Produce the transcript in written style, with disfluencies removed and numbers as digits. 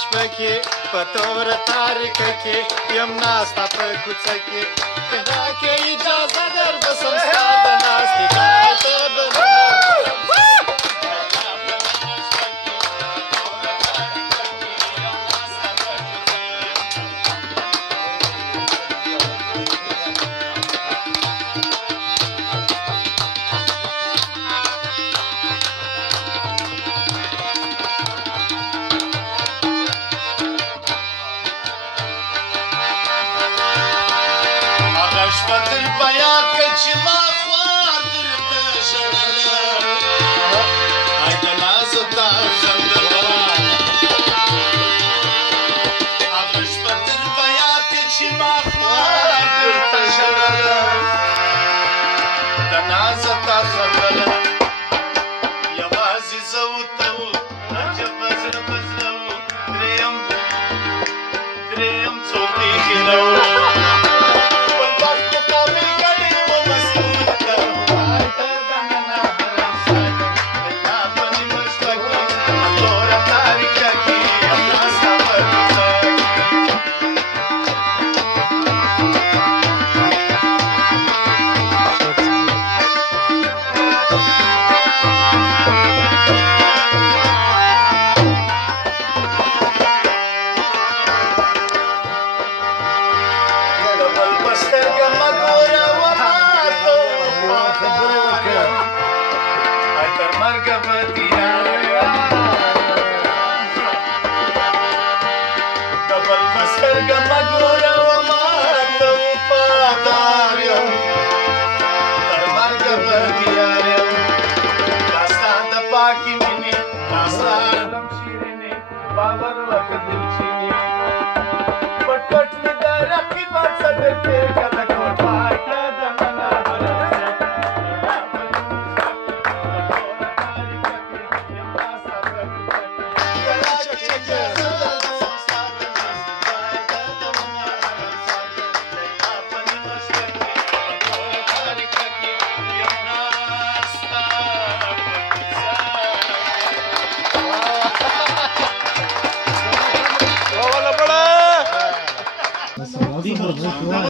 شپه کې په توره تاریکه کې یم ناسته په کوڅه کې که راکې اجازه در بسم ستا د ناستې ځای ته دننه شپه در په یاد که چې ما خوار درته ژړله ای د نازه تا خندله هغه شپه در په یاد که چې ما خوار درته ژړله د نازه تا خندله یوازې زه ورته و عجبه زړه په زړه و درېیم څوک ایښې نه و